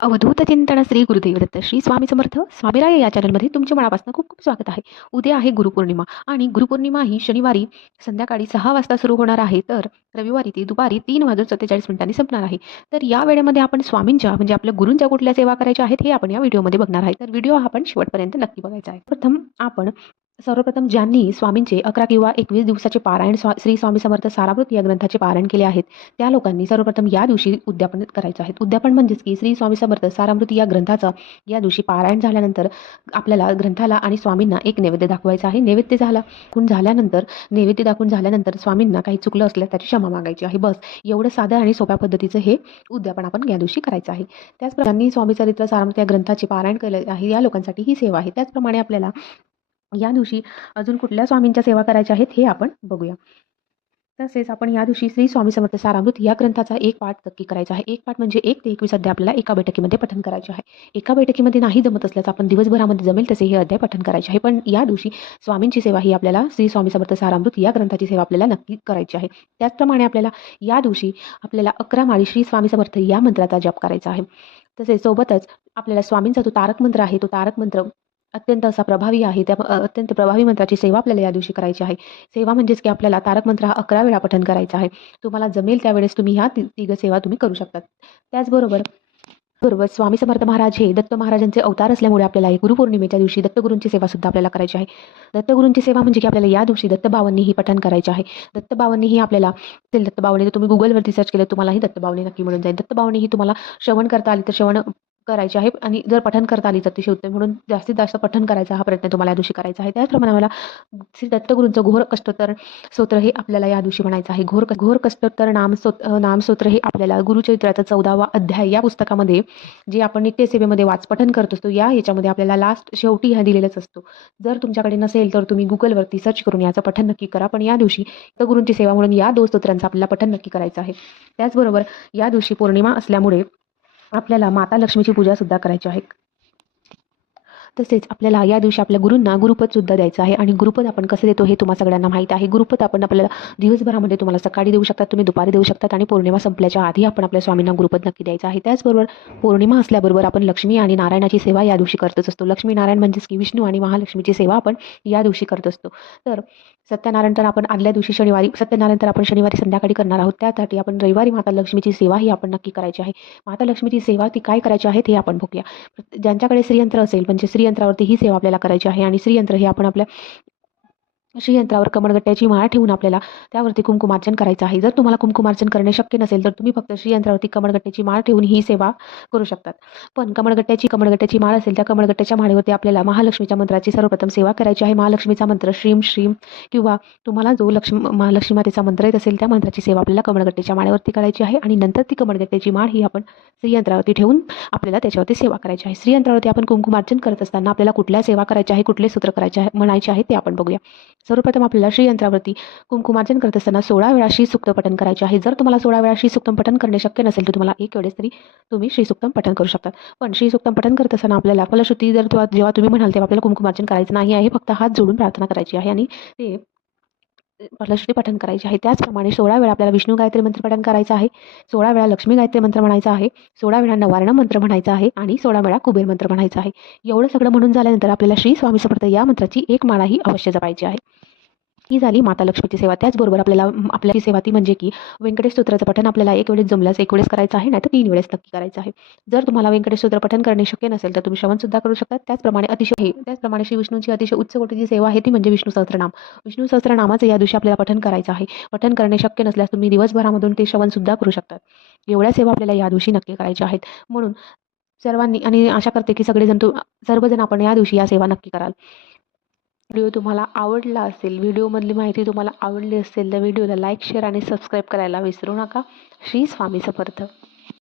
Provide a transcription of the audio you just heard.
अवधूत चिंतन श्री गुरुदेव दत्त श्री स्वामी समर्थ स्वामीराय या चॅनलमध्ये तुमचे मनापासून खूप खूप स्वागत आहे. उद्या आहे गुरुपौर्णिमा आणि गुरुपौर्णिमा ही शनिवारी संध्याकाळी सहा वाजता सुरू होणार आहे. तर रविवारी ती दुपारी तीन वाजून सत्तेचाळीस मिनिटांनी संपणार आहे. तर या वेळेमध्ये आपण स्वामींच्या म्हणजे आपल्या गुरूंच्या कुठल्या सेवा करायच्या आहेत हे आपण या व्हिडिओमध्ये बघणार आहे. तर व्हिडिओ आपण शेवटपर्यंत नक्की बघायचा आहे. प्रथम आपण सर्वप्रथम ज्यांनी स्वामींचे अकरा किंवा एकवीस दिवसाचे पारायण स्वा श्री स्वामी समर्थ सारामृत या ग्रंथाचे पारायण केले आहेत त्या लोकांनी सर्वप्रथम या दिवशी उद्यापन करायचं आहे. उद्यापन म्हणजेच की श्री स्वामी समर्थ सारामृत या ग्रंथाचं या दिवशी पारायण झाल्यानंतर आपल्याला ग्रंथाला आणि स्वामींना एक नैवेद्य दाखवायचा आहे. नैवेद्य झाला दाखवून झाल्यानंतर नैवेद्य दाखवून झाल्यानंतर स्वामींना काही चुकलं असल्यास त्याची क्षमा मागायची आहे. बस एवढं साधं आणि सोप्या पद्धतीचं हे उद्यापन आपण या दिवशी करायचं आहे. त्याचप्रमाणे स्वामी चरित्र सारामृत या ग्रंथाचे पारायण केले आहे या लोकांसाठी ही सेवा आहे. त्याचप्रमाणे आपल्याला या दिवशी अजून कुठल्या स्वामींच्या सेवा करायच्या आहेत हे आपण बघूया. तसेच आपण या दिवशी श्री स्वामी समर्थ सारामृत या ग्रंथाचा एक पाठ नक्की करायचा आहे. एक पाठ म्हणजे एक ते एकवीस अध्याय आपल्याला एका बैठकीमध्ये पठण करायचे आहे. एका बैठकीमध्ये नाही जमत असल्यास आपण दिवसभरामध्ये जमेल तसे हे अध्याय पठण करायचे आहे. पण या दिवशी स्वामींची सेवा ही आपल्याला श्री स्वामी समर्थ सारामृत या ग्रंथाची सेवा आपल्याला नक्की करायची आहे. त्याचप्रमाणे आपल्याला या दिवशी आपल्याला अकरा माळी श्री स्वामी समर्थ या मंत्राचा जप करायचा आहे. तसेच सोबतच आपल्याला स्वामींचा जो तारक मंत्र आहे तो तारक मंत्र अत्यंत असा प्रभावी आहे. त्या अत्यंत प्रभावी मंत्राची सेवा आपल्याला या दिवशी करायची आहे. सेवा म्हणजेच की आपल्याला तारक मंत्र हा अकरा वेळा पठण करायचा आहे. तुम्हाला जमेल त्यावेळेस तुम्ही ह्या तिघ सेवा तुम्ही करू शकतात. त्याचबरोबर बरोबर स्वामी समर्थ महाराज हे दत्त महाराजांचे अवतार असल्यामुळे आपल्याला हे गुरुपौर्णिमेच्या दिवशी दत्तगुरूंची सेवा सुद्धा आपल्याला करायची आहे. दत्तगुरूंची सेवा म्हणजे की आपल्याला या दिवशी दत्तबावांनी ही पठण करायचे आहे. दत्तबावांनी ही आपल्याला ते दत्तबावणी तुम्ही गुगलवरती सर्च केलं तुम्हाला ही दत्तबावणी नक्की मिळून जाईल. दत्तबावणी ही तुम्हाला श्रवण करता आली तर श्रवण करायची आहे आणि जर पठण करता आली तर अतिशय उत्तम म्हणून जास्तीत जास्त पठण करायचा हा प्रयत्न तुम्हाला या दिवशी करायचा आहे. त्याचप्रमाणे मला श्री दत्तगुरूंचं घोर कष्टोत्तर स्तोत्र हे आपल्याला या दिवशी म्हणायचं आहे. घोर घोर कष्टोत्तर नाम स्तोत नाम स्तोत्र हे आपल्याला गुरुचरित्राचा चौदावा अध्याय या पुस्तकामध्ये जे आपण नित्यसेवेमध्ये वाचपठण करत असतो या याच्यामध्ये आपल्याला लास्ट शेवटी हा दिलेलाच असतो. जर तुमच्याकडे नसेल तर तुम्ही गुगलवरती सर्च करून याचं पठण नक्की करा. पण या दिवशी गुरूंची सेवा म्हणून या दोन स्तोत्रांचं आपल्याला पठण नक्की करायचं आहे. त्याचबरोबर या दिवशी पौर्णिमा असल्यामुळे आपल्याला माता लक्ष्मीची पूजा सुद्धा करायची आहे. तसेच आपल्याला या दिवशी आपल्या गुरूंना गुरुपद सुद्धा द्यायचं आहे. आणि गुरुपद आपण कसं देतो हे तुम्हाला सगळ्यांना माहीत आहे. गुरुपद आपण आपल्याला दिवसभरामध्ये तुम्हाला सकाळी देऊ शकतात तुम्ही दुपारी देऊ शकतात आणि पौर्णिमा संपल्याच्या आधी आपण आपल्या स्वामींना गुरुपद नक्की द्यायचं आहे. त्याचबरोबर पौर्णिमा असल्याबरोबर आपण लक्ष्मी आणि नारायणाची सेवा या दिवशी करतच असतो. लक्ष्मी नारायण म्हणजेच की विष्णू आणि महालक्ष्मीची सेवा आपण या दिवशी करत असतो. तर सत्यनारायण तर आपण आदल्या दिवशी शनिवारी सत्यनारायण तर आपण शनिवारी संध्याकाळी करणार आहोत. त्यासाठी आपण रविवारी माता लक्ष्मीची सेवा ही आपण नक्की करायची आहे. माता लक्ष्मीची सेवा ती काय करायची आहे ते आपण बघूया. ज्यांच्याकडे श्रीयंत्र असेल म्हणजे श्रीयंत्रावरती ही सेवा आपल्याला करायची आहे आणि श्रीयंत्र हे आपण आपल्या श्रीयंत्रावर कमळगट्ट्याची माळ ठेवून आपल्याला त्यावरती कुंकुमार्चन करायचं आहे. जर तुम्हाला कुंकुमार्चन करणे शक्य नसेल तर तुम्ही फक्त श्रीयंत्रावरती कमळगट्ट्याची माळ ठेवून ही सेवा करू शकतात. पण कमळगट्ट्याची कमळगट्ट्याची माळ असेल त्या कमळगट्ट्याच्या माळेवरती आपल्याला महालक्ष्मीच्या मंत्राची सर्वप्रथम सेवा करायची आहे. महालक्ष्मीचा मंत्र श्रीम श्रीम किंवा तुम्हाला जो लक्ष्मी महालक्ष्मी मातेचा मंत्र येत असेल त्या मंत्राची सेवा आपल्याला कमळगट्ट्याच्या माळेवरती करायची आहे आणि नंतर ती कमळगट्ट्याची माळ ही आपण श्रीयंत्रावरती ठेवून आपल्याला त्याच्यावरती सेवा करायची आहे. श्रीयंत्रावरती आपण कुंकुमार्चन करत असताना आपल्याला कुठल्या सेवा करायच्या आहे कुठले सूत्र करायचे आहे म्हणायचे आहे ते आपण बघूया. सर्वप्रथम आपल्याला श्रीयंत्रावरती कुंकुमार्जन करत असताना सोळा वेळा श्रीसुक्त पठन करायचे आहे. जर तुम्हाला सोळा वेळा श्रीसुक्तम पठन करणे शक्य नसेल तर तुम्हाला एक वेळेस तरी तुम्ही श्रीसुक्तम पठन करू शकतात पण श्रीसुक्तम पठन करत असताना आपल्याला फलश्रुती जर जेव्हा तुम्ही म्हणाल तेव्हा आपल्याला कुंकुमार्जन करायचं नाही आहे. फक्त हात जोडून प्रार्थना करायची आहे आणि ते फलश्रुती पठण करायचे आहे. त्याचप्रमाणे सोळा वेळा आपल्याला विष्णू गायत्री मंत्र पठण करायचं आहे. सोळा वेळा लक्ष्मी गायत्री मंत्र म्हणायचा आहे. सोळा वेळा नवारण मंत्र म्हणायचा आहे आणि सोळा वेळा कुबेर मंत्र म्हणायचा आहे. एवढं सगळं म्हणून झाल्यानंतर आपल्याला श्री स्वामी समर्थ या मंत्राची एक माळाही अवश्य जपायची आहे. ही झाली माता लक्ष्मीची सेवा. त्याचबरोबर आपल्याला आपल्याची सेवा ती म्हणजे की व्यंकटेश स्तोत्राचं पठण आपल्याला एक वेळेस जमल्यास एक वेळेस करायचं आहे नाही तर तीन वेळेस नक्की करायचं आहे. जर तुम्हाला व्यंकटेश स्तोत्र पठण करणे शक्य नसेल तर तुम्ही श्रवणसुद्धा करू शकता. त्याचप्रमाणे अतिशय हे त्याचप्रमाणे श्री विष्णूची अतिशय उच्च कोटीची सेवा आहे ती म्हणजे विष्णू सहस्त्रनाम विष्णू सहस्त्रनामाचं या दिवशी आपल्याला पठण करायचं आहे. पठण करणे शक्य नसल्यास तुम्ही दिवसभरामधून ते श्रवणसुद्धा करू शकतात एवढ्या सेवा आपल्याला या दिवशी नक्की करायच्या आहेत. म्हणून सर्वांनी आणि आशा करते की सगळेजण तू सर्वजण आपण या दिवशी या सेवा नक्की कराल. व्हिडिओ तुम्हाला आवडला असेल व्हिडिओमधली माहिती तुम्हाला आवडली असेल तर व्हिडिओला लाईक शेअर आणि सबस्क्राईब करायला विसरू नका. श्री स्वामी समर्थ.